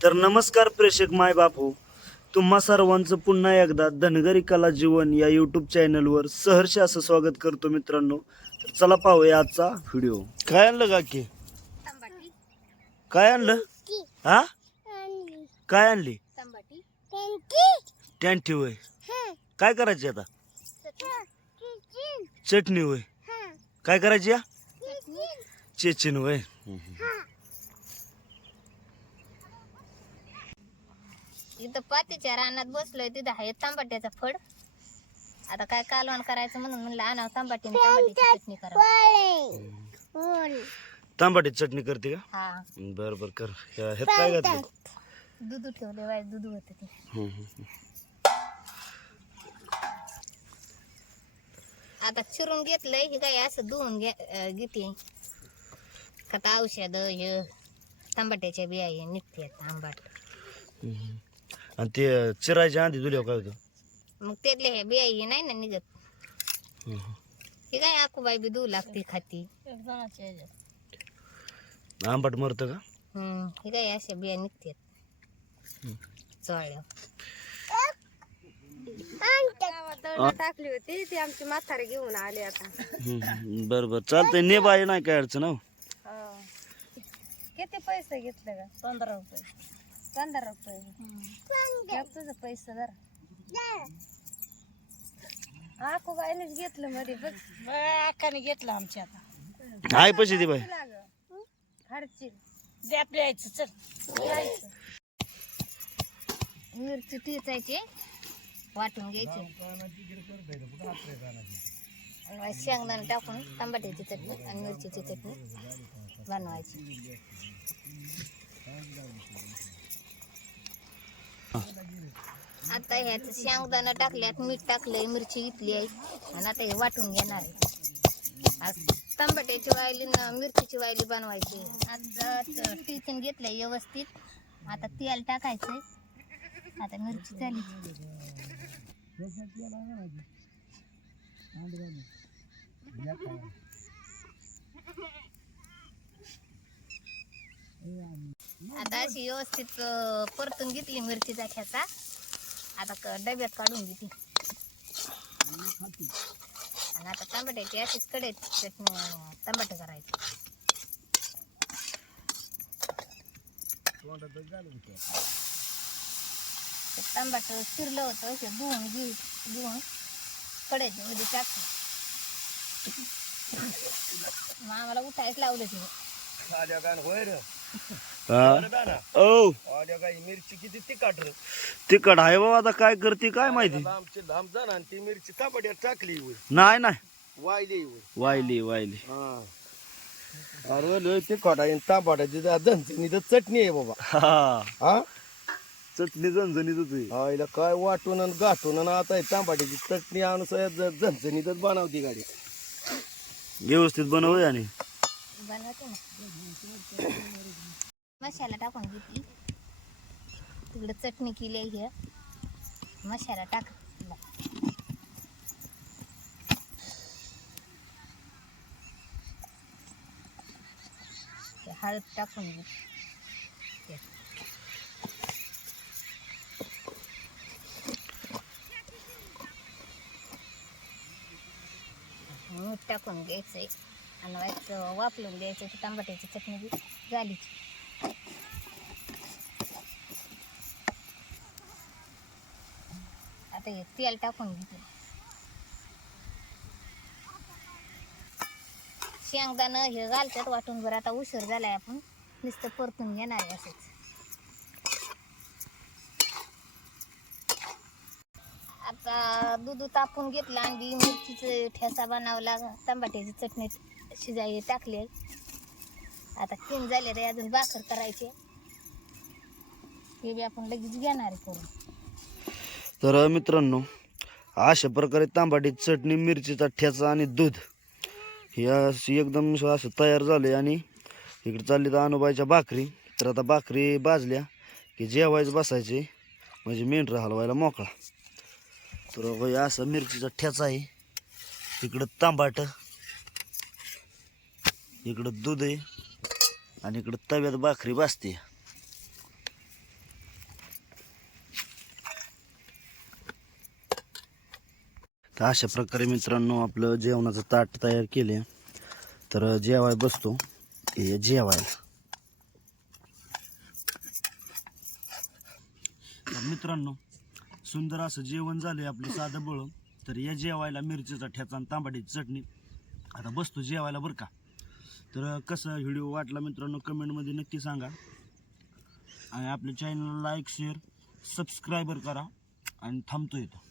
तर नमस्कार प्रेक्षक माय बापू. तुम्हा सर्वांचं पुन्हा एकदा धनगरी कला जीवन या यूट्यूब चॅनलवर सहर्ष असं स्वागत करतो मित्रांनो. तर चला पाहूया आजचा व्हिडिओ काय आणलं काकी? तंबाटी काय आणलं? हा? काय आणली? तंबाटी टँटी होय. काय करायची आता? चटणी. होय. काय करायची या? चेचिन होय. इथं पातीच्या रानात बसलोय तिथं आहे तांबाट्याचा फड. आता काय कालवण करायचं म्हणून म्हणलं आणा तांबाटी चटणी करा. तांबाटी चटणी करते का? हा. बर बर कर. ह्या- ह्यात काय घातलं? दूध ठेवले वाईट दूध होत ते. हम्म, हम्म. आता चिरून घेतलंय हे काय असं धुवून घे अं, घेते. आता औषध हे तांबाट्याच्या बिया हे निघतात आंबाट. हम्म. आणि ते चिरायच्या आधी तुला काय होतं? मग त्यातल्या ह्या बिया हे नाही ना निघत. हे काय आकूबाई बी धुवू लागते खाती. आंबट मरतं का? हम्म. हे काय अशा बिया निघतात चोळल्या टाकली होती ती आमची म्हातारी घेऊन आली आता. हम्म, बर बर चालतंय ने बाई नाही काय अडचण हो. किती पैसे घेतले का पंधरा रुपये. पंधरा रुपये. तुझं पैसे जरा. आखू बाईनेच घेतलं मध्ये बघ. अक्काने घेतलं आमच्या आता. हाय पैसे दे बाई खर्ची द्या प्यायचं चल. मिरची टिचायची वाटून घ्यायची. शेंगदाणे टाकून टमाट्याची चटणी आणि मिरचीची चटणी बनवायची. आता ह्याच शेंगदाणा टाकल्यात मीठ टाकलंय मिरची घेतली आहे. आणि आता हे वाटून घेणार आहे. टमाट्याची वायली ना मिरचीची वायली बनवायची आता टिचून घेतलंय व्यवस्थित. आता तेल टाकायचंय. आता मिरची झाली. अशी व्यवस्थित परतून घेतली मिरचीचा ख्याचा आता डब्यात काढून घेतली आणि आता टमाट्याची अशीच कडे चटणी टमाटे करायचे. ते टमाटर चिरलं होतं ते धुवून घे धुवून कडायचे मध्ये टाकलं मग आम्हाला उठायच लावलं ते. ओ. मिरची किती तिखट तिकड आहे बाबा आता काय करते काय माहिती? आमची धाम जाण आणि ती मिरची तांबड्यात टाकली होय. नाही नाही. वायली होय. वायली वायली. हा. अरे लय तिखट आहे तांबड्याची झणझणी तर चटणी आहे बाबा. हा. हा? चटणी झणझणीत होती आईला काय वाटून आणि गाठून आणि आता हे तांबड्याची चटणी आणून झणझणीतच बनवती गाडी. व्यवस्थित बनवूया आणि? मसाला टाकून घेतली. तिकडं चटणी केली आहे मसाला टाक. हळद टाकून घे. मीठ टाकून घ्यायचंय. आणि व्हायचं वापरून द्यायचं टमाट्याची चटणी बी झाली आता हे तेल टाकून घेते. शेंगदाणं हे घालतात वाटून बरं आता उशीर झालाय आपण. नुसतं परतून घेणार आहे असंच. आता दूध तापून घेतलं अंडी मिरचीचं ठेसा बनवला टमाट्याची चटणी शिजाई टाकले. आता तीन झाले रे अजून भाकर करायचे. हे बी आपण लगेच घेणार आहे करून. तर मित्रांनो अशा प्रकारे तांबाटी चटणी मिरचीचा ठेचा आणि दूध हे अशी एकदम असं तयार झाले आणि इकडे चालली तर अनुबाईच्या भाकरी. तर आता भाकरी भाजल्या की जेवायचं बसायचे. म्हणजे मेंढरा हलवायला मोकळा. तर हे असं मिरचीचा ठेचा आहे. इकडं तांबाट इकडं दूध आहे. आणि इकडं तव्यात भाकरी भाजते. तर अशा प्रकारे मित्रांनो आपलं जेवणाचं ताट तयार केले तर जेवाय बसतो. हे जेवाय मित्रांनो सुंदर असं जेवण झालंय आपलं साधं बळ. तर या जेवायला मिरचीचा ठेचा आणि तांबाटीची चटणी. आता बसतो जेवायला बरं का? तर कसं व्हिडिओ वाटला मित्रांनो कमेंटमध्ये नक्की सांगा. आणि आपल्या चॅनलला लाईक शेअर सबस्क्रायबर करा. आणि थांबतो येतो